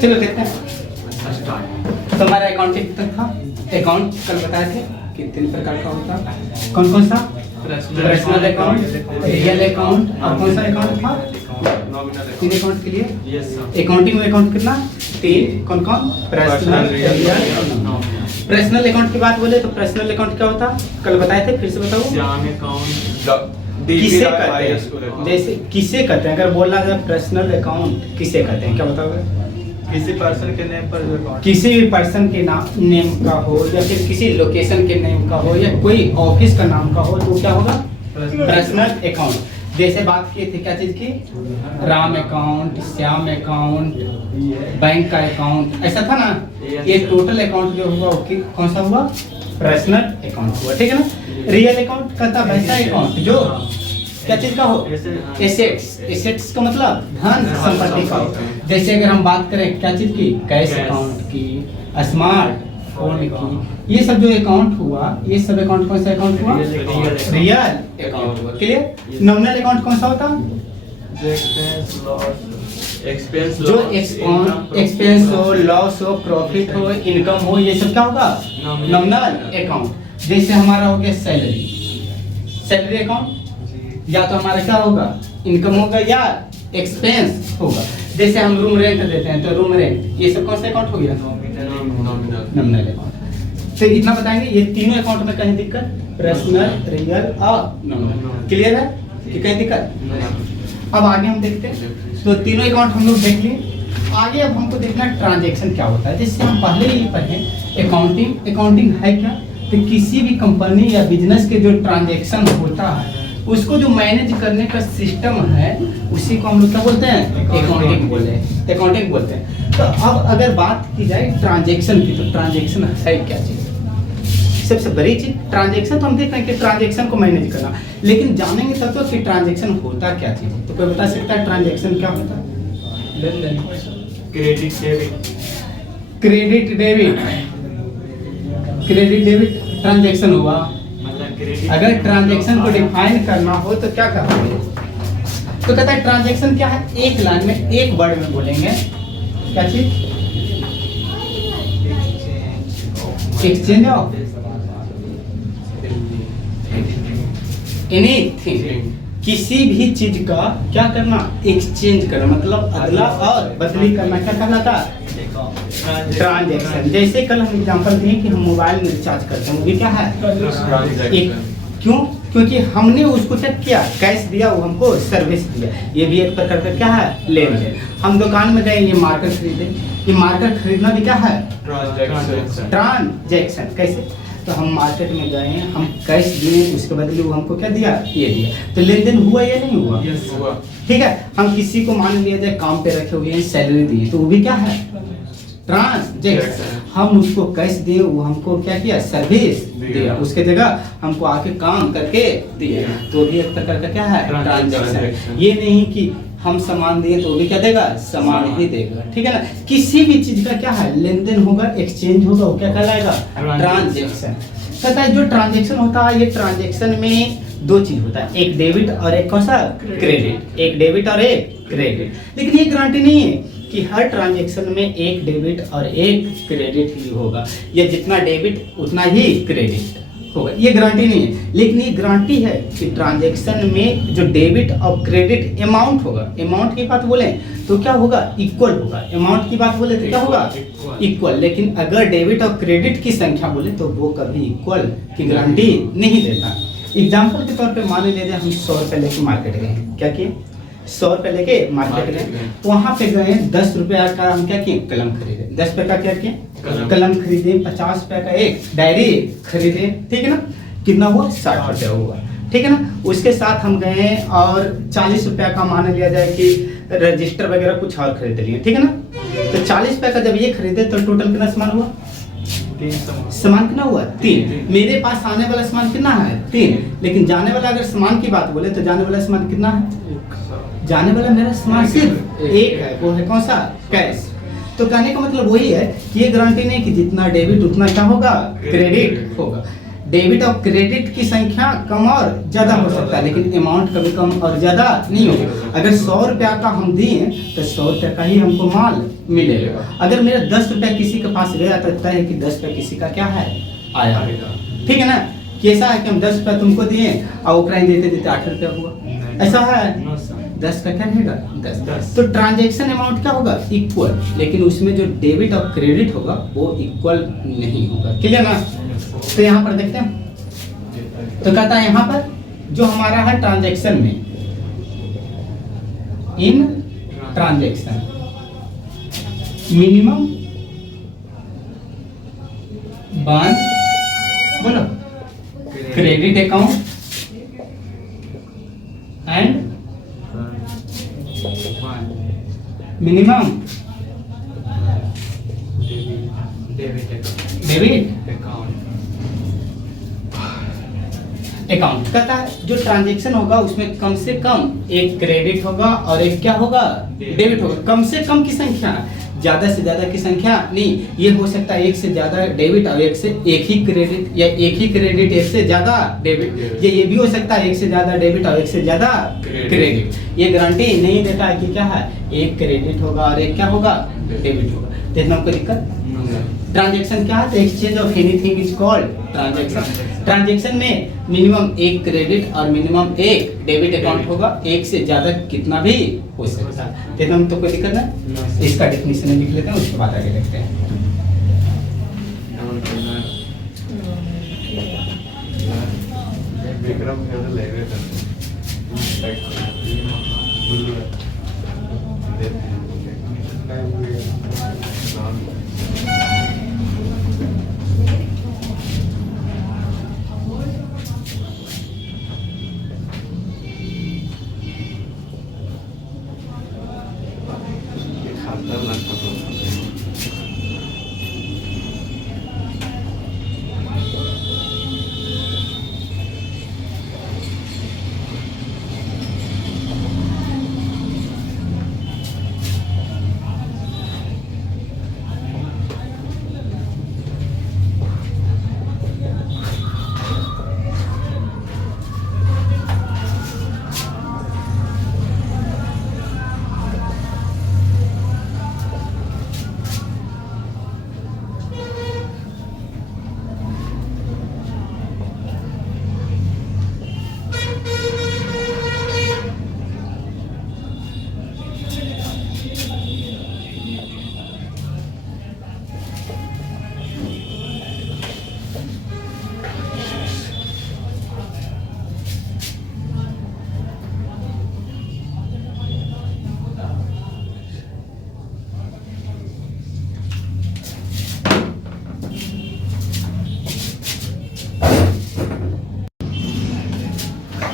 चलो देखते हैं। तो हमारा अकाउंटिंग तक था। अकाउंट कल बताए थे कि 3 प्रकार का होता है। कौन कौन सा? पर्सनल अकाउंट, रियल अकाउंट और कौन सा अकाउंट था? 3 अकाउंट के लिए अकाउंटिंग में अकाउंट कितना? 3। कौन कौन? पर्सनल, रियल और नॉमिनल। पर्सनल अकाउंट की बात बोले तो पर्सनल अकाउंट क्या होता? कल बताए थे, फिर से बताओ। किसे कहते हैं? जैसे किसे कहते हैं, अगर बोला जाए पर्सनल अकाउंट किसे कहते हैं, क्या बताओगे? किसी पर्सन के नेम पर जो अकाउंट, किसी भी पर्सन के नेम का हो या फिर किसी लोकेशन के नेम का हो या कोई ऑफिस का नाम का हो तो क्या होगा? Personal account. जैसे बात किए थे क्या चीज की? Ram account, Shyam account, bank का अकाउंट, ऐसा था ना। ये टोटल अकाउंट जो हुआ कौन सा हुआ? पर्सनल अकाउंट हुआ, ठीक है ना। रियल अकाउंट कहता वैसा अकाउंट जो क्या चीज का हो? एसेट्स। एसेट्स का मतलब धन संपत्ति का हो। जैसे अगर हम बात करें क्या चीज की? कैश अकाउंट की, स्मार्ट फोन की, ये सब जो अकाउंट हुआ, ये सब अकाउंट कौन सा अकाउंट हुआ? रियल अकाउंट हुआ। क्लियर? नॉमिनल अकाउंट कौन सा होता? जो एक्सपेंस हो, लॉस हो, प्रॉफिट हो, इनकम हो, ये सब क्या होगा? Nominal account. जैसे हमारा हो गया सैलरी, सैलरी अकाउंट, या तो हमारा क्या होगा? इनकम होगा या एक्सपेंस होगा। जैसे हम रूम रेंट देते हैं तो रूम रेंट, ये सब कौन सा अकाउंट हो गया? Nominal account. तो इतना बताएंगे। ये तीनों अकाउंट में कहीं दिक्कत? पर्सनल, रियल और नॉमिनल। क्लियर है कि कहीं दिक्कत? अब आगे हम देखते हैं। तो तीनों अकाउंट हम लोग देख लिए। आगे अब हमको देखना ट्रांजैक्शन क्या होता है। जैसे हम पहले ही पढ़े अकाउंटिंग। अकाउंटिंग है क्या? तो किसी भी कंपनी या बिजनेस के जो ट्रांजैक्शन होता है उसको जो मैनेज करने का सिस्टम है उसी को हम लोग क्या बोलते हैं? अकाउंटिंग बोलते हैं। अकाउंटिंग बोलते हैं। तो अब अगर बात की जाए ट्रांजैक्शन की, तो ट्रांजैक्शन है क्या चीज? सबसे बड़ी चीज ट्रांजैक्शन। तो हम देख रहे हैं कि ट्रांजैक्शन को मैनेज करना, लेकिन जानेंगे तब तो कि ट्रांजैक्शन होता क्या चीज। तो कोई बता सकता है ट्रांजैक्शन क्या होता है? Credit debit. Credit debit, credit debit transaction हुआ। अगर ट्रांजैक्शन को डिफाइन करना हो तो क्या करेंगे? तो कहता है ट्रांजैक्शन क्या है? एक लाइन में, एक वर्ड में बोलेंगे। क्या चीज? Exchange of anything. किसी भी चीज का क्या करना? एक्सचेंज करना, मतलब अदला और बदली करना। क्या कहलाता? ट्रांजैक्शन। जैसे कल हम एग्जांपल दिए कि हम मोबाइल में रिचार्ज करते हैं, वो भी क्या है? क्यों? क्योंकि हमने उसको क्या किया? कैश दिया, वो हमको सर्विस दिया। ये भी एक प्रकार का क्या है? लेन देन। हम दुकान में गए, ये मार्कर खरीदे। ये मार्कर खरीदना भी क्या है? ट्रांजैक्शन। कैसे? तो हम मार्केट में गए, हम कैश दिए, उसके बदले वो हमको क्या दिया? ये दिया। तो लेन देन हुआ या नहीं हुआ? ठीक है। हम किसी को मान लिया जाए काम पे रखे हुए हैं, सैलरी दी, तो वो भी क्या है? ट्रांजैक्शन। हम उसको कैश दिए, वो हमको क्या किया? सर्विस दिया। उसके जगह हमको आके काम करके दिया, तो भी एक प्रकार का क्या है? ट्रांजैक्शन। ये नहीं कि हम सामान दिए तो वो भी क्या देगा? सामान ही देगा। ठीक है ना। किसी भी चीज का क्या है? लेन देन होगा, एक्सचेंज होगा, वो क्या कहलाएगा? ट्रांजैक्शन। कहता है जो ट्रांजैक्शन होता है, ये ट्रांजैक्शन में 2 चीज होता है, एक डेबिट और एक कौन सा? क्रेडिट। एक डेबिट और एक क्रेडिट। लेकिन ये गारंटी नहीं है कि हर ट्रांजैक्शन में एक डेबिट और एक क्रेडिट ही होगा, या जितना डेबिट उतना ही क्रेडिट होगा। ये गारंटी नहीं है, लेकिन ये गारंटी है कि ट्रांजैक्शन में जो डेबिट और क्रेडिट अमाउंट होगा, अमाउंट की बात बोले तो क्या होगा? इक्वल होगा। अमाउंट की बात बोले तो क्या होगा? इक्वल। लेकिन अगर डेबिट और क्रेडिट की संख्या बोले तो वो कभी इक्वल की गारंटी नहीं देता। एग्जाम्पल के तौर पे मान लीजिए हम 100 रुपये लेके मार्केट गए। क्या किए? 100 रुपये लेके मार्केट गए। वहाँ पे गए 10 रुपया का हम क्या किए? कलम खरीदे। 10 रुपये का क्या किए? कलम खरीदे। 50 रुपये का एक डायरी खरीदे। ठीक है ना। कितना हुआ? 60 रुपया हुआ। ठीक है ना। उसके साथ हम गए और 40 रुपया का मान लिया जाए कि रजिस्टर वगैरह कुछ और खरीद लिए। ठीक है ना। तो 40 रुपये का जब ये खरीदे तो टोटल कितना सामान हुआ? सामान कितना हुआ? 3। मेरे पास आने वाला सामान कितना है? 3। लेकिन जाने वाला अगर सामान की बात बोले तो जाने वाला सामान कितना है? जाने वाला मेरा सामान सिर्फ 1 है। वो है कौन सा? कैश। तो कहने का मतलब वही है कि ये गारंटी नहीं कि जितना डेबिट उतना क्या होगा? क्रेडिट होगा। डेबिट और क्रेडिट की संख्या कम और ज्यादा हो सकता है, लेकिन अमाउंट कभी कम और ज्यादा नहीं होगा। अगर 100 रुपया का हम दिए तो 100 रुपया का ही हमको माल मिलेगा। अगर मेरा 10 रुपया किसी के पास गया तो लगता है कि 10 रुपया किसी का क्या है, आया। ठीक है ना। कैसा है कि हम 10 रुपया तुमको दिए और उकराइन देते देते 8 रुपया हुआ, ऐसा है। 10 का क्या रहेगा, 10। तो ट्रांजैक्शन अमाउंट क्या होगा, इक्वल, लेकिन उसमें जो डेबिट और क्रेडिट होगा वो इक्वल नहीं होगा। क्लियर ना। तो यहाँ पर देखते हैं, तो कहता है यहाँ पर जो हमारा है ट्रांजैक्शन में, इन ट्रांजैक्शन मिनिमम 1 बोलो credit account and minimum debit account. कहता है जो ट्रांजैक्शन होगा उसमें कम से कम एक क्रेडिट होगा और एक क्या होगा, डेबिट होगा। कम से कम की संख्या, ज्यादा से ज्यादा की संख्या नहीं। ये हो सकता है एक से ज्यादा डेबिट और एक से एक ही क्रेडिट, या एक ही क्रेडिट एक से ज्यादा डेबिट। ये भी हो सकता है एक से ज्यादा डेबिट और एक से ज्यादा क्रेडिट। ये गारंटी नहीं देता है कि क्या है, एक क्रेडिट होगा और एक क्या होगा, डेबिट होगा। देखना कोई दिक्कत। ट्रांजैक्शन क्या है, exchange of anything is called transaction. Transaction में मिनिमम एक क्रेडिट और मिनिमम एक डेबिट अकाउंट होगा, एक से ज्यादा कितना भी हो सकता है। देखना तो कोई दिक्कत नहीं। इसका डेफिनेशन लिख लेते हैं, उसके बाद आगे देखते हैं।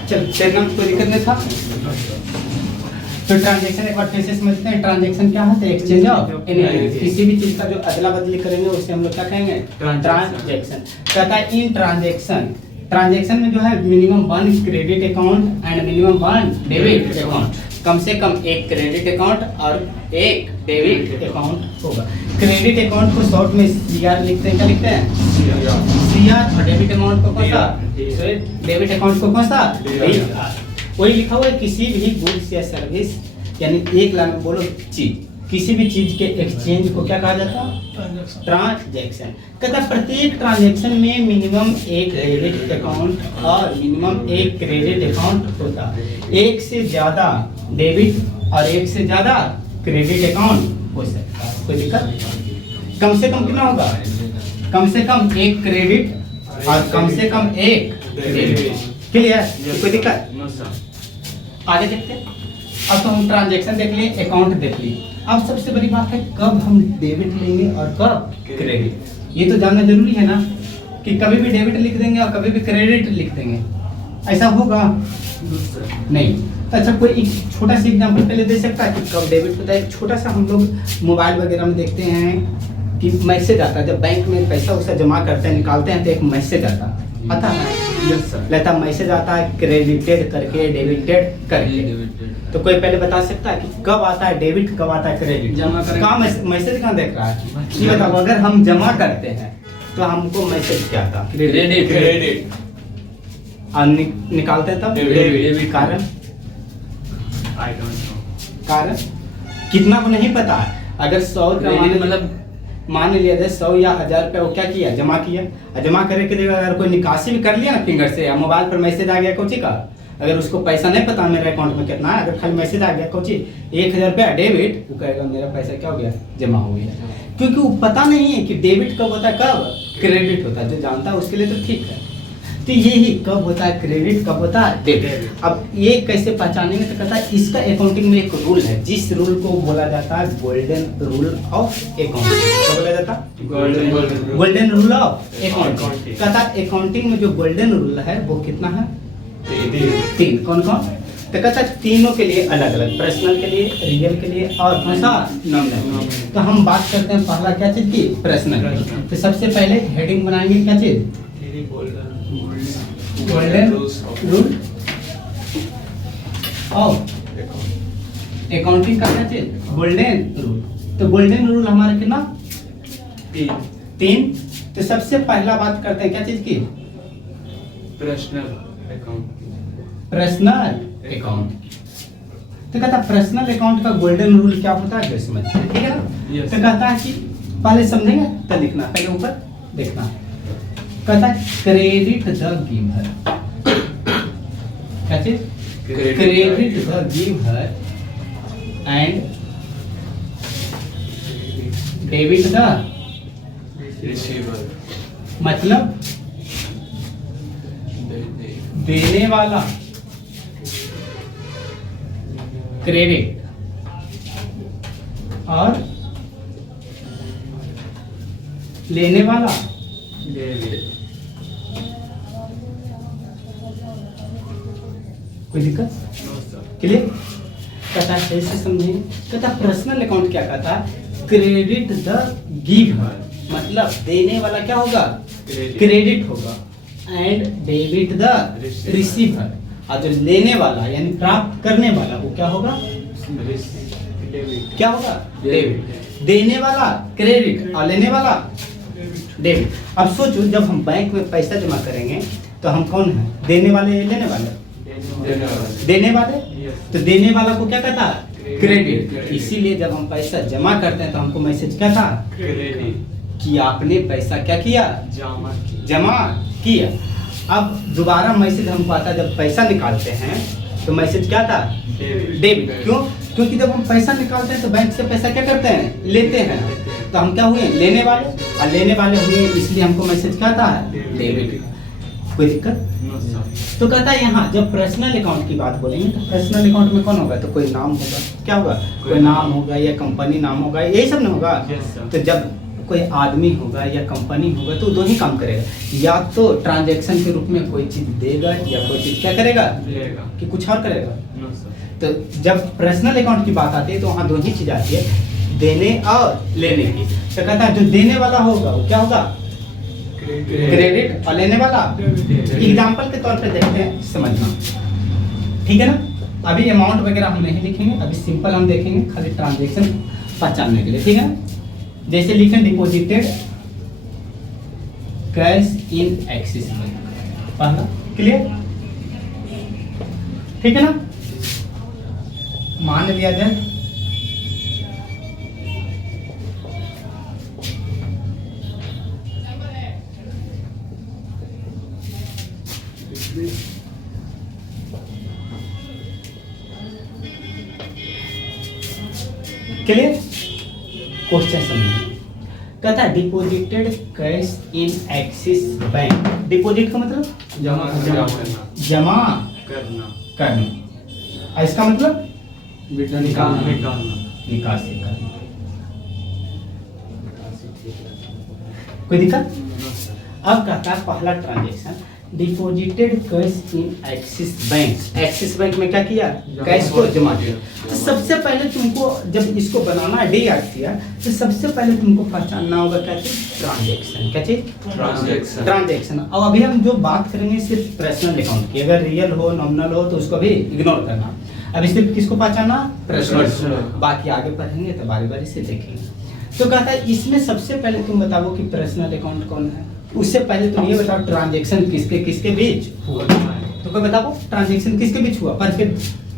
चल चलना कोई दिक्कत नहीं था। तो ट्रांजैक्शन एक बार फिर से समझते हैं। ट्रांजैक्शन क्या है, एक्सचेंज ऑफ किसी भी चीज का जो अदला बदली करेंगे उसे हम लोग क्या कहेंगे, ट्रांजैक्शन। कहता है इन ट्रांजैक्शन में जो है minimum 1 credit account and minimum 1 debit account. कम से कम एक क्रेडिट अकाउंट और एक डेबिट अकाउंट होगा। क्रेडिट अकाउंट को शॉर्ट में सीआर लिखते हैं। क्या लिखते हैं, सीआर। और डेबिट अकाउंट को कौन सा, डेबिट अकाउंट को कौन सा, वही लिखा हुआ है। किसी भी गुड्स या सर्विस, यानी एक लाइन में बोलो चीज, किसी भी चीज के एक्सचेंज को क्या कहा जाता है, ट्रांजैक्शन। कहता है प्रत्येक ट्रांजैक्शन में मिनिमम एक डेबिट अकाउंट और मिनिमम एक क्रेडिट अकाउंट होता है। एक से ज्यादा डेबिट और एक से ज्यादा क्रेडिट अकाउंट हो सकता है। कोई दिक्कत। कम से कम कितना होगा, कम से कम एक क्रेडिट और कम से कम एक डेबिट। क्लियर, कोई दिक्कत। आगे देखते हैं। अब तो हम ट्रांजैक्शन देख लिए, अकाउंट देख लिए। अब सबसे बड़ी बात है कब हम डेबिट लेंगे और कब क्रेडिट। ये तो जानना जरूरी है ना कि कभी भी डेबिट लिख देंगे और कभी भी क्रेडिट लिख देंगे, ऐसा होगा नहीं। तो अच्छा कोई एक छोटा सा एग्जांपल पहले दे सकता है कि कब डेबिट होता है। एक छोटा सा हम लोग मोबाइल वगैरह में देखते हैं कि मैसेज आता है, जब बैंक में पैसा वैसा जमा करते हैं निकालते हैं तो एक मैसेज आता है लेता मैसेज आता है क्रेडिटेड करके डेबिटेड करके। तो कोई पहले बता सकता है कि कब आता है डेबिट, कब आता है क्रेडिट। जमा कहाँ मैसेज कहाँ देख रहा है, ये बताओ। अगर हम जमा करते हैं तो हमको मैसेज क्या था, क्रेडिट और निकालते तब डेबिट। कारण आई डोंट नो। कारण कितना को नहीं पता है। अगर 100 का मान लिया जाए 100 या 1000 रुपया वो क्या किया, जमा किया, और जमा करे के जगह अगर कोई निकासी भी कर लिया ना फिंगर से, या मोबाइल पर मैसेज आ गया कोची का, अगर उसको पैसा नहीं पता मेरे अकाउंट में कितना है, अगर खाली मैसेज आ गया कोची 1000 रुपया डेबिट, वो कहेगा मेरा पैसा क्या हो गया, जमा हो गया। क्योंकि वो पता नहीं है कि डेबिट कब होता है, कब क्रेडिट होता है। जो जानता है उसके लिए तो ठीक है। तो यही कब होता है क्रेडिट, कब होता है डेबिट। अब ये कैसे पहचानेंगे, तो कहता है इसका अकाउंटिंग में एक रूल है, जिस रूल को बोला जाता है गोल्डन रूल ऑफ अकाउंटिंग। क्या बोला जाता है, गोल्डन रूल ऑफ अकाउंटिंग। कहता है अकाउंटिंग में जो गोल्डन रूल है वो कितना है, 3। कौन कौन, तो कहता है तीनों के लिए अलग अलग, पर्सनल के लिए, रियल के लिए और कौन सा, नॉमिनल। तो हम बात करते हैं पहला क्या चीज की, पर्सनल। तो सबसे पहले हेडिंग बनाएंगे क्या चीज, गोल्डन रूल ऑफ अकाउंटिंग का क्या चीज, गोल्डन रूल। तो गोल्डन रूल हमारा कितना, 3। तो सबसे पहला बात करते हैं क्या चीज की, पर्सनल अकाउंट। Personal account. तो कहता है पर्सनल अकाउंट का गोल्डन रूल क्या होता है, जो समझते हैं, ठीक है ना। Yes. तो कहता है कि पहले समझेंगे तो लिखना, पहले ऊपर देखना। कहता है क्रेडिट द गिवर, क्या चीज, credit the giver and debit the receiver, मतलब देने वाला क्रेडिट और लेने वाला डेबिट। कोई दिक्कत, नो सर। क्लियर। कहता है कैसे समझेंगे, कहता पर्सनल अकाउंट क्या कहता है, क्रेडिट द गिवर मतलब देने वाला क्या होगा, क्रेडिट होगा, एंड डेबिट द रिसीवर, और जो लेने वाला यानी प्राप्त करने वाला वो क्या होगा, डेबिट। क्या होगा, डेबिट। देने वाला क्रेडिट और लेने वाला डेबिट। अब सोचो जब हम बैंक में पैसा जमा करेंगे तो हम कौन है, देने वाले या लेने वाले, देने वाले। तो देने वाला को क्या कहता है, क्रेडिट। इसीलिए जब हम पैसा जमा करते हैं तो हमको मैसेज क्या था, क्रेडिट, कि आपने पैसा क्या किया, जमा किया। अब दोबारा मैसेज हमको आता है जब पैसा निकालते हैं तो मैसेज क्या था, डेबिट। क्यों, क्योंकि जब हम पैसा निकालते हैं तो बैंक से पैसा क्या करते हैं, लेते हैं। तो हम क्या हुए, लेने वाले, और लेने वाले हुए, इसलिए हमको मैसेज क्या आता है, डेबिट। कोई दिक्कत। तो कहता है यहाँ जब पर्सनल अकाउंट की बात बोलेंगे तो पर्सनल अकाउंट में कौन होगा, तो कोई नाम होगा, क्या होगा, कोई नाम होगा या कंपनी नाम होगा, यही सब ना होगा। तो जब कोई आदमी होगा या कंपनी होगा तो दो ही काम करेगा, या तो ट्रांजैक्शन के रूप में कोई चीज देगा या कोई चीज क्या करेगा, कि कुछ और करेगा। तो जब पर्सनल अकाउंट की बात आती है तो वहाँ दो ही चीज आती है, देने और लेने की। तो कहता है जो देने वाला होगा वो क्या होगा, क्रेडिट, और लेने वाला एग्जाम्पल के तौर पे देखते हैं, समझना, ठीक है ना। अभी अमाउंट वगैरह हम नहीं लिखेंगे, अभी सिंपल हम देखेंगे खाली ट्रांजैक्शन पहचानने के लिए, ठीक है ना। जैसे लिखें deposited cash in axis bank, पहला क्लियर, ठीक है ना। मान लिया जाए क्लियर, क्वेश्चन समझिए। कहता है deposited cash in axis bank. Deposit का मतलब जमा करना, और इसका मतलब निकासी करना। कोई दिक्कत। अब कहता है पहला transaction deposited cash in axis bank. Axis bank में क्या किया, कैश को जमा किया। तो सबसे पहले तुमको जब इसको बनाना है, डे याद किया, तो सबसे पहले तुमको पहचानना होगा क्या चीज, ट्रांजेक्शन। क्या चीज, ट्रांजेक्शन। और अभी हम जो बात करेंगे सिर्फ पर्सनल अकाउंट की, अगर रियल हो नॉमिनल हो तो उसको भी इग्नोर करना। अब सिर्फ किसको पहचानना, पर्सनल। बाकी आगे पढ़ेंगे तो बारी बारी से देखेंगे। तो कहता है इसमें सबसे पहले तुम बताओ कि पर्सनल अकाउंट कौन है, उससे पहले तुम ये बताओ ट्रांजैक्शन किसके किसके बीच हुआ। तो कोई बताओ ट्रांजैक्शन किसके बीच हुआ, पर फिर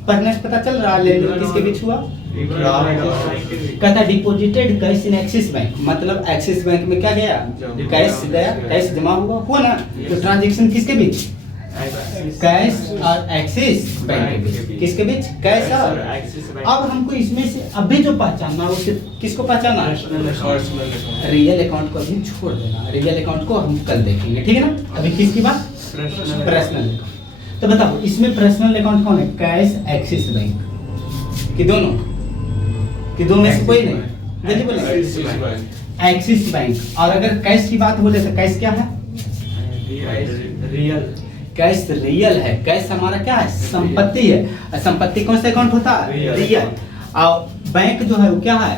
पढ़ने से पता चल रहा है लेन देन किसके बीच हुआ। कहता है deposited cash in axis bank, मतलब एक्सिस बैंक में क्या गया, कैश गया, कैश जमा हुआ ना। तो ट्रांजैक्शन किसके बीच, कैश और एक्सिस बैंक के बीच, किसके बीच, कैश और एक्सिस बैंक। अब हमको इसमें से अभी जो पहचानना है उसे किसको पहचानना है, रियल अकाउंट को अभी छोड़ देना, रियल अकाउंट को हम कल देखेंगे, ठीक है ना। अभी किसकी बात, पर्सनल अकाउंट। तो बताओ इसमें पर्सनल अकाउंट कौन है, कैश एक्सिस बैंक, कि दोनों, कि दो में से कोई नहीं, जल्दी बोले एक्सिस बैंक। और अगर कैश की बात बोले तो कैश क्या है, रियल। कैश रियल है, कैश हमारा क्या है, संपत्ति है। और संपत्ति कौन सा अकाउंट होता है, रियल। और बैंक जो है वो क्या है,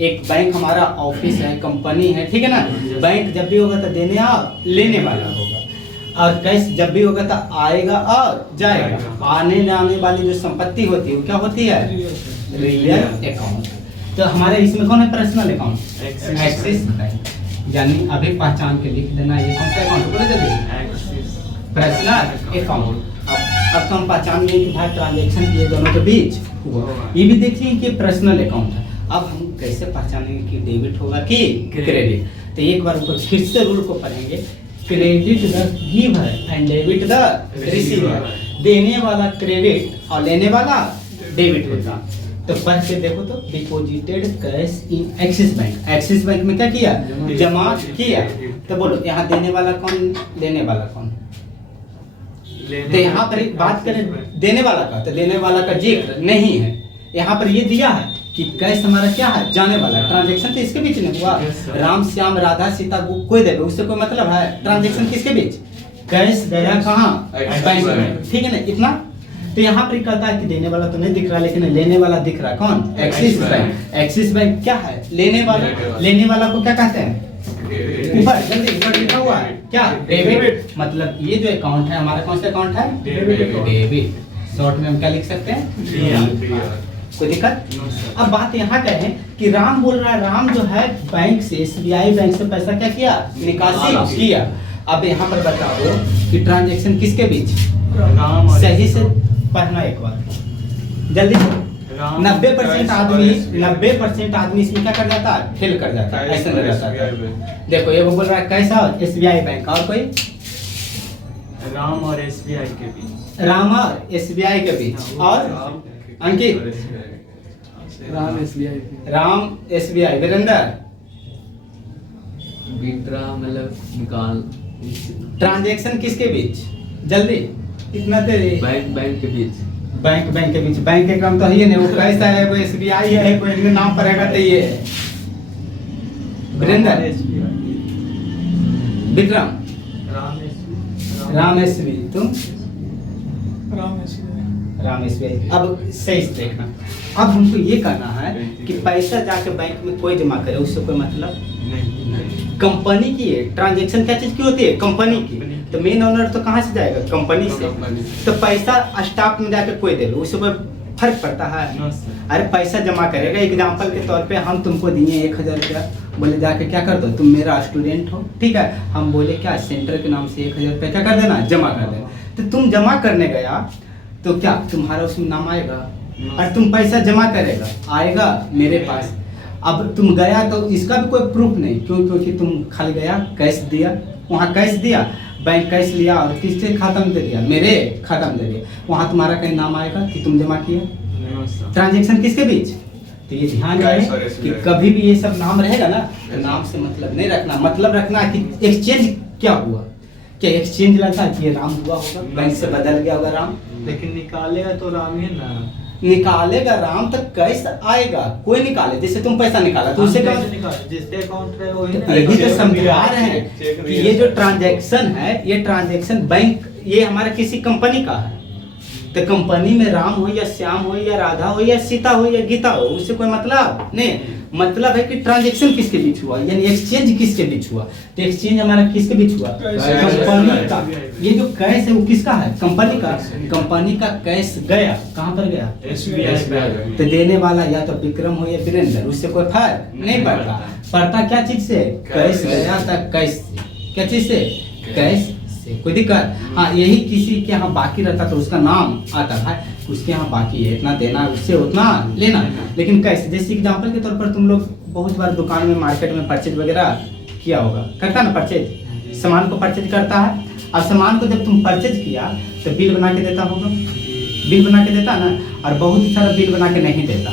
एक बैंक हमारा ऑफिस है, कंपनी है, ठीक है ना। बैंक जब भी होगा तो देने और लेने वाला होगा, और कैश जब भी होगा तो आएगा और जाएगा। आने जाने वाली जो संपत्ति होती है वो क्या होती है, रियल अकाउंट। तो हमारे इसमें कौन है, पर्सनल अकाउंट, एक्सिस बैंक। यानी अभी पहचान के लिख देना ये कौन सा अकाउंट, बोले जल्दी, पर्सनल अकाउंट। अब तो हम पहचान लिए कि भाई ट्रांजैक्शन किए दोनों के बीच हुआ, ये भी देखिए कि पर्सनल अकाउंट है। अब हम कैसे पहचानेंगे कि डेबिट होगा कि क्रेडिट। तो एक बार ऊपर फिर से रूल को पढ़ेंगे, credit the giver and debit the receiver. देने वाला क्रेडिट और लेने वाला डेबिट होता। तो पढ़ के देखो तो deposited cash in axis bank, axis bank में क्या किया, जमा किया। तो बोलो यहाँ देने वाला कौन, लेने वाला कौन। तो यहाँ पर एक बात करें देने वाला का, तो देने वाला का जिक्र नहीं है। यहाँ पर ये दिया है कि कैश हमारा क्या है, जाने वाला। ट्रांजैक्शन तो इसके बीच नहीं हुआ, राम श्याम राधा सीता कोई देवे, उससे कोई मतलब है। ट्रांजैक्शन किसके बीच, कैश गया कहाँ, बैंक में, ठीक है ना, इतना। तो यहाँ पर कहता है कि देने वाला तो नहीं दिख रहा, लेकिन लेने वाला दिख रहा, कौन, एक्सिस बैंक। एक्सिस बैंक क्या है, लेने वाला। लेने वाला को क्या कहते हैं, ऊपर जल्दी ऊपर लिखा हुआ है क्या, डेबिट। मतलब ये जो अकाउंट है हमारा कौन सा अकाउंट है, डेबिट। शॉर्ट में हम क्या लिख सकते हैं, कोई दिक्कत। अब बात यहाँ क्या है कि राम बोल रहा है, राम जो है बैंक से, एसबीआई बैंक से पैसा क्या किया, निकासी किया। अब यहाँ पर बताओ कि ट्रांजैक्शन किसके बीच, सही से पढ़ना एक बार जल्दी। 90% आदमी इसमें क्या कर जाता है, फेल कर जाता है, ऐसा नहीं जाता है। देखो ये वो बोल रहा है कैसा, एसबीआई बैंक। और कोई, राम और एसबीआई के बीच, राम और एसबीआई के बीच। और अंकित, राम एसबीआई। वीरेंद्र, विड्रा मतलब निकाल, ट्रांजैक्शन किसके बीच, जल्दी इतना तेरे, बैंक के बीच, बैंक के बीच। बैंक के काम तो है नहीं, वो कैसा है, वो एसबीआई है, कोई इनका नाम पड़ेगा तो ये है। वीरेंद्र, विक्रम, राम एसबी, तुम राम एसबीआई। अब सही से देखना, अब हमको ये करना है कि पैसा जाके बैंक में कोई जमा करे, उससे कोई मतलब नहीं। कंपनी की है ट्रांजैक्शन, क्या चीज की होती है, कंपनी की। तो मेन ओनर तो कहाँ से जाएगा, कंपनी से। तो पैसा स्टाफ में जाके कोई दे, उससे कोई फर्क पड़ता है। अरे पैसा जमा करेगा, एग्जाम्पल के तौर पे हम तुमको दिए 1000 रुपया, बोले जाके क्या कर दो, तुम मेरा स्टूडेंट हो, ठीक है। हम बोले क्या, सेंटर के नाम से 1000 रुपया क्या कर देना, जमा कर देना। तो तुम जमा करने गया तो क्या तुम्हारा उसमें नाम आएगा, और तुम पैसा जमा करेगा, आएगा मेरे पास। अब तुम गया तो इसका भी कोई प्रूफ नहीं, क्यों, क्योंकि तुम खाली गया, कैश दिया, वहाँ कैश दिया, बैंक कैश लिया और किसके खाता में दे दिया, मेरे खाता में दे दिया। वहाँ तुम्हारा कहीं नाम आएगा कि तुम जमा किए। ट्रांजैक्शन किसके बीच, तो ये ध्यान रहे कि कभी भी ये सब नाम रहेगा ना, तो नाम से मतलब नहीं रखना, मतलब रखना कि एक्सचेंज क्या हुआ, क्या एक्सचेंज लगता है कि ये राम हुआ होगा, बैंक से बदल गया होगा राम। लेकिन निकालेगा तो राम ही ना, निकालेगा राम तो कैसे आएगा, कोई निकाले। जैसे तुम पैसा निकाला तो उससे क्या, जिसके अकाउंट है वही ना। यही तो समझा रहे हैं कि ये जो ट्रांजैक्शन है, ये ट्रांजैक्शन बैंक, ये हमारा किसी कंपनी का है। तो कंपनी में राम हो या श्याम हो या राधा हो या सीता हो या गीता हो, उससे कोई मतलब नहीं। मतलब है कि ट्रांजैक्शन किसके बीच हुआ, यानी एक्सचेंज किसके बीच हुआ। तो एक्सचेंज हमारा किसके बीच हुआ, कंपनी का। ये जो कैश है वो किसका है, कंपनी का। कंपनी का कैश गया, कहाँ पर गया, SBI। तो देने वाला या तो विक्रम हो या वीरेंद्र, उससे कोई फर्क नहीं पड़ता। पड़ता क्या चीज से, कैश गया था कैश से, क्या चीज से, कैश से। कोई दिक्कत, हाँ यही किसी के यहाँ बाकी रहता तो उसका नाम आता था, उसके यहाँ बाकी है इतना देना, उससे उतना लेना। लेकिन कैसे, जैसे एग्जांपल के तौर पर तुम लोग बहुत बार दुकान में मार्केट में परचेज वगैरह किया होगा, करता ना परचेज, सामान को परचेज करता है। अब सामान को जब तुम परचेज किया तो बिल बना के देता होगा, बिल बना के देता ना, और बहुत सारा बिल बना के नहीं देता।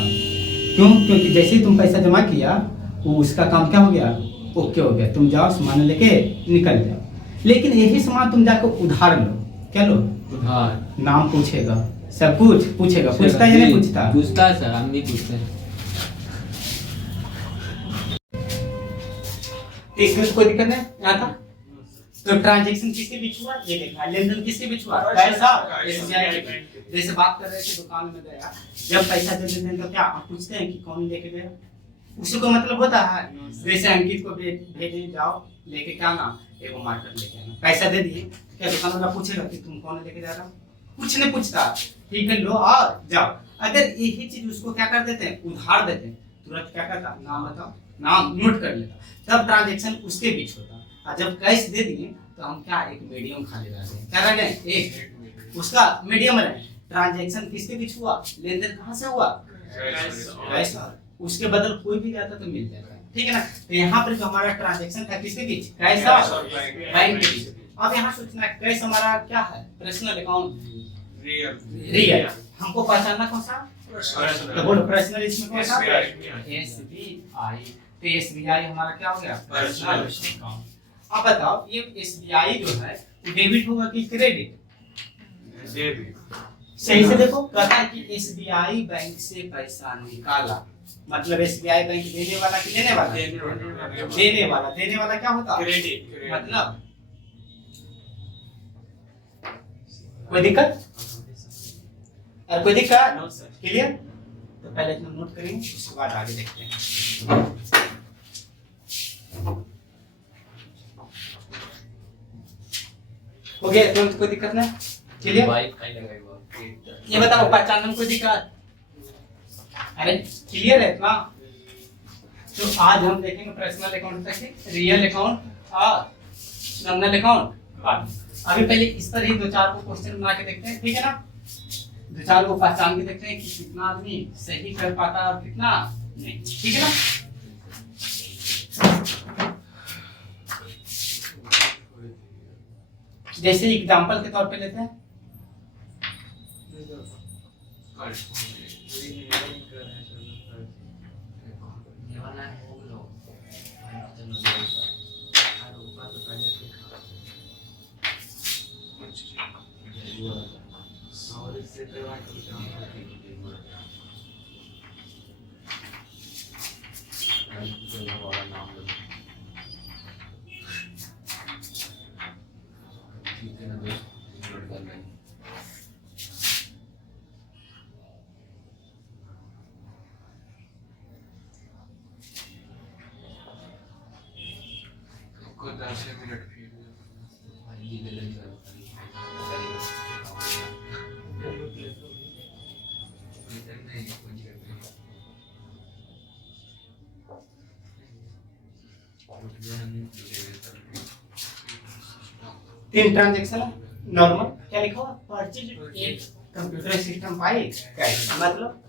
क्यों, क्योंकि जैसे ही तुम पैसा जमा किया वो उसका काम क्या हो गया, ओके हो गया, तुम जाओ सामान लेके निकल जाओ। लेकिन यही सामान तुम जाकर उधार लो, क्या लो, उधार। नाम पूछेगा, सब कुछ पूछेगा, पूछता है या नहीं पूछता, पूछता है सर, हम भी पूछते हैं। इसमें तो कोई दिक्कत नहीं यहाँ था। तो ट्रांजैक्शन किसके बीच हुआ, ये देखना, लेनदेन किसके बीच हुआ, पैसा SBI के बीच। जैसे बात कर रहे थे दुकान में गया, जब पैसा दे देते हैं तो क्या आप पूछते हैं कि कौन लेके गया, उसी को मतलब होता है। जैसे अंकित को भेजे, जाओ लेके क्या ना एगो मार्केट लेके आना, पैसा दे दिए, क्या दुकान वाला पूछेगा कि तुम कौन लेके जा रहा हो, कुछ नहीं पूछता, ठीक है लो और जाओ। अगर यही चीज उसको क्या कर देते हैं, उधार देते हैं, तुरंत क्या करता, नाम बताओ, नाम नोट कर लेता, तब ट्रांजैक्शन उसके बीच होता। और जब कैश दे दिए तो हम क्या एक मीडियम खाली रह गए, क्या रह गए, एक उसका मीडियम रहे। ट्रांजैक्शन किसके बीच हुआ, लेनदेन कहाँ से हुआ, कैश, उसके बदल कोई भी जाता तो मिल जाता, ठीक है ना। तो यहाँ पर जो हमारा ट्रांजैक्शन था किसके बीच, कैश और बैंक के बीच। अब यहाँ सोचना है कैश हमारा क्या है, पर्सनल अकाउंट, रियल, हमको पहचानना कौन सा, तो बोलो पर्सनल, इसमें कौन सा, SBI। तो SBI हमारा क्या हो गया, पर्सनल अकाउंट। अब बताओ ये SBI जो है वो डेबिट होगा कि क्रेडिट, डेबिट। सही से देखो, कहता है कि SBI बैंक से पैसा निकाला, मतलब SBI बैंक देने वाला कि देने वाला, देने वाला, देने वाला क्या होता, क्रेडिट। मतलब कोई दिक्कत, और कोई दिक्कत, क्लियर। तो पहले हम नोट करेंगे, उसके बाद आगे देखते हैं। हो गया, तो कोई दिक्कत नहीं, क्लियर। ये बताओ पहचानने में कोई दिक्कत, अरे क्लियर है ना। तो आज हम देखेंगे पर्सनल अकाउंट तक, रियल अकाउंट और नॉमिनल अकाउंट। अभी पहले इस पर ही दो चार को क्वेश्चन बना के देखते हैं, ठीक है ना। दो चार को पहचान के देखते हैं कि कितना आदमी सही कर पाता और कितना नहीं, ठीक है ना। जैसे एग्जांपल के तौर पे लेते हैं, तीन ट्रांजैक्शन नॉर्मल, क्या लिखा हुआ, परचेज एक कंप्यूटर सिस्टम बाय कैश, मतलब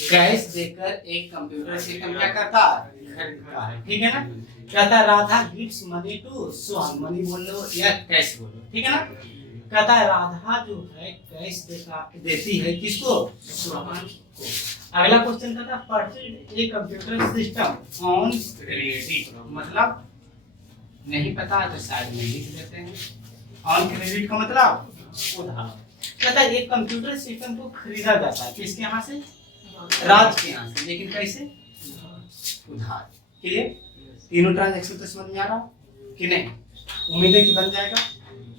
कैश देकर एक कंप्यूटर सिस्टम क्या करता है, ठीक है ना। कहता है Radha gives money to Sohan, money बोल लो या कैश बोलो, ठीक है ना। कहता है राधा जो है कैश देती है किसको, सोहन को। अगला क्वेश्चन कहता है purchase a computer system on credit, मतलब नहीं पता तो शायद में लिख देते हैं, ऑन क्रेडिट का मतलब उधार। कहता है एक कंप्यूटर सिस्टम को खरीदा जाता है किसके यहाँ से, राज के यहाँ से, लेकिन कैसे, उधार। क्लियर, तीनों ट्रांजैक्शन तो समझ में आ रहा कि नहीं, उम्मीद है कि बन जाएगा।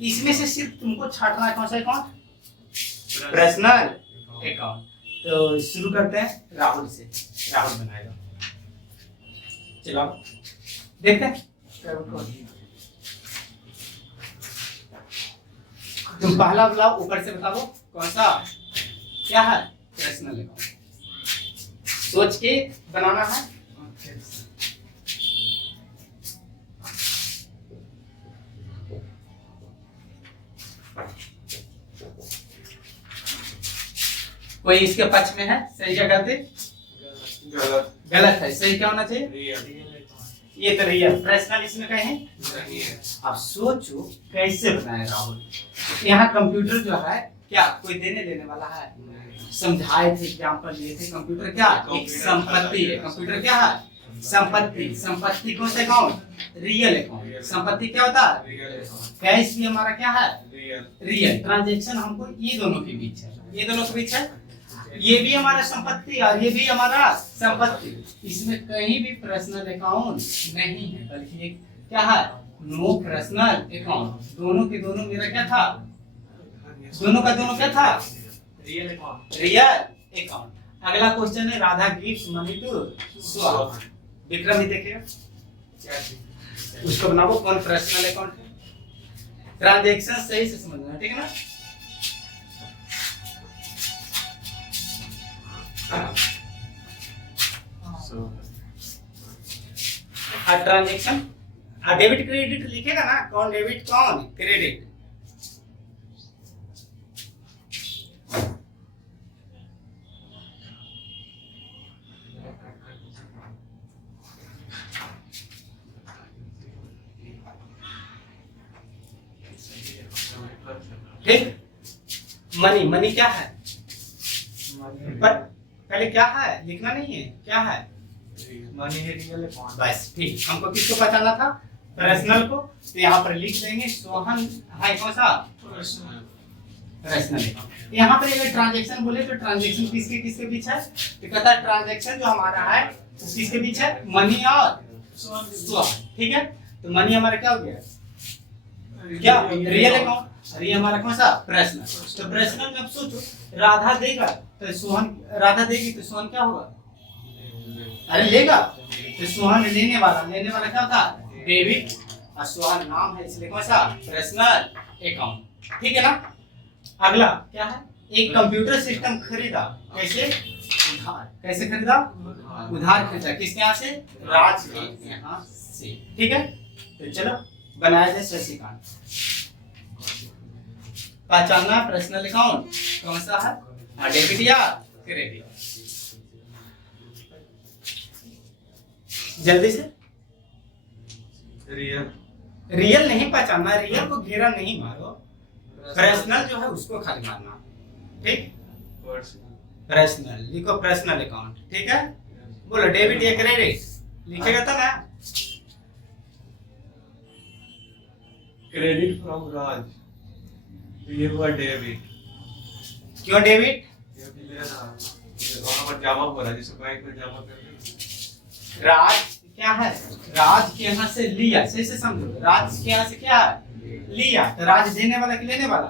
इसमें से सिर्फ तुमको छांटना है कौन सा अकाउंट, पर्सनल अकाउंट। तो शुरू करते हैं राहुल से। राहुल बनाएगा, चलो देखते हैं। तुम पहला बुलाओ, ऊपर से बताओ कौन सा क्या है, पर्सनल अकाउंट सोच के बनाना है। कोई इसके पक्ष में है, सही क्या गलती? गलत। गलत है, सही क्या होना चाहिए? रियल। ये तो रियल। पर्सनल इसमें कहीं है? नहीं है। अब सोचो कैसे बनाए राहुल। यहाँ कंप्यूटर जो है क्या कोई देने लेने वाला है? समझाए थे, एग्जाम्पल दिए थे। कंप्यूटर क्या एक संपत्ति है। कंप्यूटर क्या है? संपत्ति। संपत्ति कौन सा अकाउंट? Real account. संपत्ति क्या होता है? रियल। कैश भी हमारा क्या है? रियल। रियल। ट्रांजेक्शन हमको ये दोनों के बीच है, ये दोनों के बीच है। ये भी हमारा संपत्ति और ये भी हमारा संपत्ति। इसमें कहीं भी पर्सनल अकाउंट नहीं है, बल्कि ये क्या है? No personal account. दोनों के दोनों मेरा क्या था? दोनों का दोनों क्या था? Real account. Real account. अगला क्वेश्चन है Radha gives money to Sohan. Vikram ही देखिए, उसको बनाओ कौन पर्सनल अकाउंट है। ट्रांजैक्शन सही से समझना, ठीक है ना? ट्रांजैक्शन डेबिट क्रेडिट लिखेगा ना, कौन डेबिट कौन क्रेडिट। ठीक। मनी, मनी क्या है? पर पहले क्या है लिखना नहीं है, क्या है? मनी है रियल अकाउंट। बस ठीक। हमको किसको पहचानना था? पर्सनल को। तो यहाँ पर लिख देंगे सोहन है कौन सा? Personal account. यहाँ पर अगर ट्रांजैक्शन बोले तो ट्रांजैक्शन किसके किसके बीच है? तो कहता है ट्रांजैक्शन जो हमारा है वो किसके बीच है? मनी और सोहन। ठीक है, तो मनी हमारा क्या हो गया? क्या? Real account. और ये हमारा कौन सा? पर्सनल। तो पर्सनल में अब सोचो, राधा देगा तो सोहन, राधा देगी तो सोहन क्या होगा? अरे लेगा तो सोहन लेने वाला। लेने वाला क्या था? डेबिट। और सोहन नाम है इसलिए कौन सा? Personal account. ठीक है ना? अगला क्या है? एक कंप्यूटर सिस्टम खरीदा। कैसे? उधार। कैसे खरीदा? उधार खरीदा। किसके यहाँ से? राज के यहाँ से। ठीक है, तो चलो बनाया जाए शशिकांत। पहचानना पर्सनल अकाउंट कौन सा है? डेबिट या क्रेडिट? जल्दी से। रियल। रियल नहीं पहचानना, रियल को घेरा नहीं मारो, पर्सनल जो है उसको खाली मारना। ठीक, पर्सनल लिखो, पर्सनल अकाउंट। ठीक है, बोलो डेबिट या क्रेडिट लिखेगा था ना? क्रेडिट फ्रॉम राज। ये हुआ डेबिट। क्यों डेबिट? वहाँ पर जमा हो रहा है, जिसे बैंक में जमा कर। राज क्या है? राज के यहाँ से लिया। सही से समझो, राज के यहाँ से क्या है? लिया। तो राज देने वाला कि लेने वाला?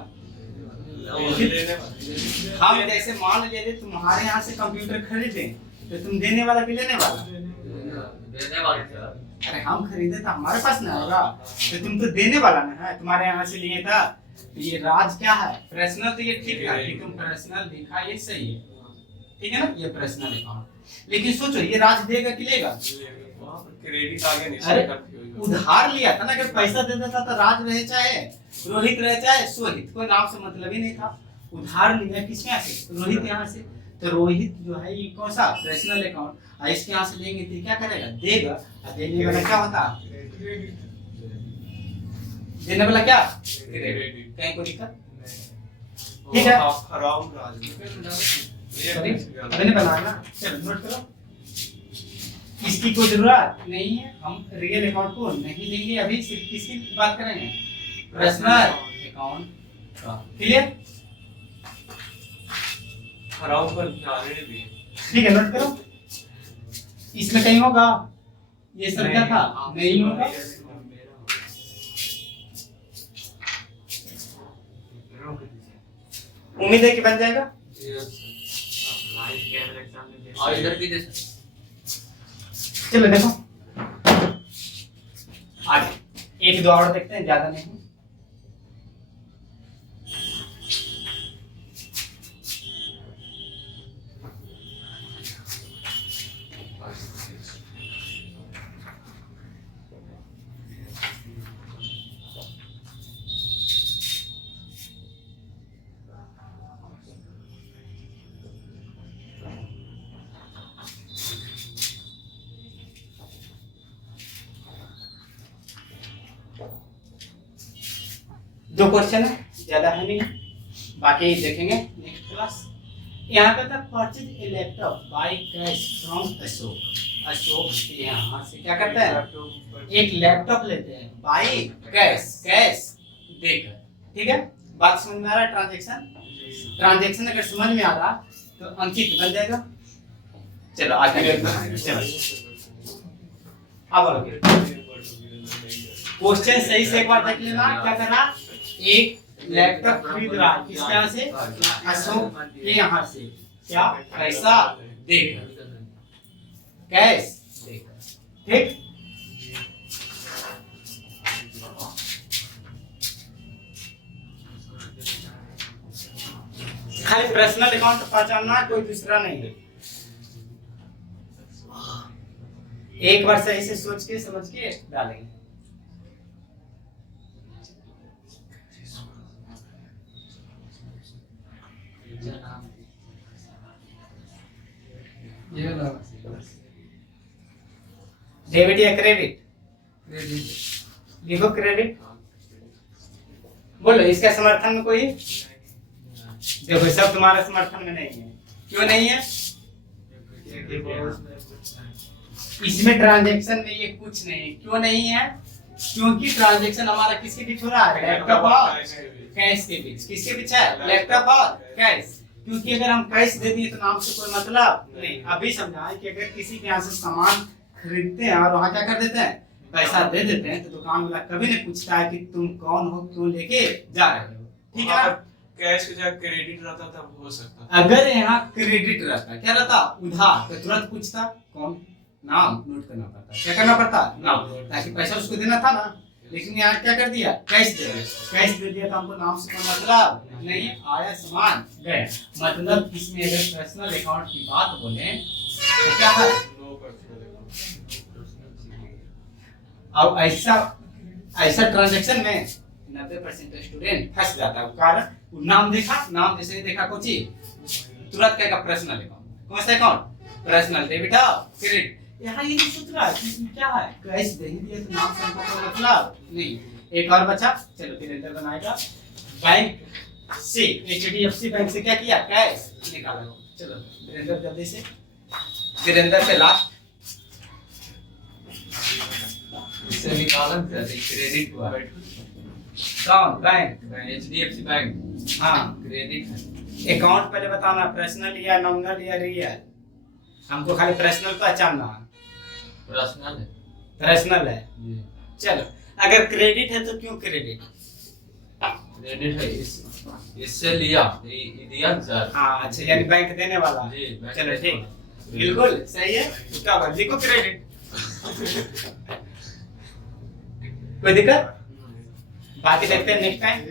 हम जैसे मान ले तुम्हारे यहाँ से कंप्यूटर खरीदे तो तुम देने वाला कि लेने वाला? देने वाला। अरे हम खरीदे तो हमारे पास ना होगा, तो तुम तो देने वाला ना है। तुम्हारे यहाँ से लिए था। ये राज क्या है? पर्सनल। तो ये ठीक है कि तुम पर्सनल लिखा, ये सही है। ठीक है ना, ये पर्सनल अकाउंट। लेकिन सोचो ये राज देगा कि लेगा? क्रेडिट आगे नहीं। अरे उधार लिया था ना, अगर पैसा दे देता तो राज रहे चाहे रोहित रहे चाहे सोहित, कोई नाम से मतलब ही नहीं था। उधार लिया किसके यहाँ से? रोहित यहाँ से। तो रोहित जो है ये कौन सा? Personal account. और इसके यहाँ से लेंगे तो क्या करेगा? देगा। और देने वाला क्या होता? देने वाला क्या? क्रेडिट। कहीं कोई दिक्कत? ठीक है, मैंने बनाना। चलो नोट करो, इसकी कोई जरूरत नहीं है। हम रियल अकाउंट को नहीं लेंगे अभी, सिर्फ किसकी बात करेंगे? पर्सनल अकाउंट का। क्लियर? ठीक है, नोट करो। इसमें कहीं होगा ये सब क्या था? नहीं होगा। उम्मीद है कि बन जाएगा। और इधर भी दे सर। चलो देखो आगे एक दो और देखते हैं, ज्यादा नहीं। दो क्वेश्चन है, ज्यादा है नहीं, बाकी देखेंगे नेक्स्ट क्लास। यहाँ पे था purchase a laptop by cash from Ashok. Ashok यहाँ से क्या करता है, एक लैपटॉप लेते हैं बाय कैश, कैश देकर। ठीक है, बात समझ में आ रहा है? ट्रांजैक्शन अगर समझ में आ रहा तो अंकित बन जाएगा। चलो आगे चलो अब क्वेश्चन सही से एक बार देख लेना। क्या करना, एक लैपटॉप खरीद रहा है किसके यहाँ से, अशोक के यहाँ से। क्या, पैसा देकर, कैश देकर। ठीक, खाली पर्सनल अकाउंट पहचानना, कोई दूसरा नहीं है। एक बार सही से सोच के समझ के डालेंगे। डेबिट या क्रेडिट? लिखो क्रेडिट। बोलो इसका समर्थन में कोई? देखो सब तुम्हारे समर्थन में नहीं है। क्यों नहीं है? इसमें ट्रांजैक्शन में ये कुछ नहीं। क्यों नहीं है? क्योंकि ट्रांजैक्शन हमारा किसके बीच हो रहा है, लैपटॉप और कैश के बीच। किसके बीच है, लैपटॉप और कैश। क्योंकि अगर हम कैश दे दिए तो नाम से कोई मतलब नहीं। अभी समझाएं कि अगर किसी के यहाँ से सामान खरीदते हैं और वहाँ क्या कर देते हैं, पैसा दे देते हैं, तो दुकान वाला कभी नहीं पूछता है कि तुम कौन हो, क्यों लेके जा रहे हो। ठीक है ना? कैश की जगह क्रेडिट रहता था, हो सकता। अगर यहाँ क्रेडिट रहता, क्या रहता, उधार, तो तुरंत पूछता कौन, नाम नोट करना पड़ता। क्या करना पड़ता, नाम, ताकि पैसा उसको देना था ना। लेकिन यहाँ क्या कर दिया, कैश दे दिया। कैश दे दिया तो हमको नाम से कोई मतलब नहीं, आया सामान गया। मतलब इसमें अगर पर्सनल अकाउंट की बात बोले तो क्या है, अब ऐसा ट्रांजैक्शन में 90% स्टूडेंट फंस जाता है। कारण नाम देखा, नाम जैसे ही देखा कुछ तुरंत कहेगा पर्सनल अकाउंट। कौन सा अकाउंट, पर्सनल डेबिट और क्रेडिट। यहाँ ये नहीं सोच रहा है कि इसमें क्या है, कैश दे ही दिया तो नाम से हमको कोई मतलब नहीं। एक और बचा, चलो फिर इंटर बनाएगा। बैंक से, HDFC बैंक से क्या किया, कैश निकाला। चलो वीरेंद्र जल्दी से, वीरेंद्र पे लास्ट इससे निकाला क्रेडिट हुआ। कौन, बैंक, HDFC बैंक। हाँ क्रेडिट है। अकाउंट पहले बताना, पर्सनल या नॉमिनल या रियल। हमको खाली पर्सनल पहचानना है। पर्सनल है, पर्सनल है। जी। चलो अगर क्रेडिट है तो क्यों क्रेडिट, क्रेडिट है, इससे लिया, दिया सर। हाँ अच्छा, यानी बैंक देने वाला। जी, बैंक चलो देने ठीक, वाला। बिल्कुल सही है। क्या बात, लिखो क्रेडिट। कोई दिक्कत? बाकी देखते हैं नेक्स्ट टाइम।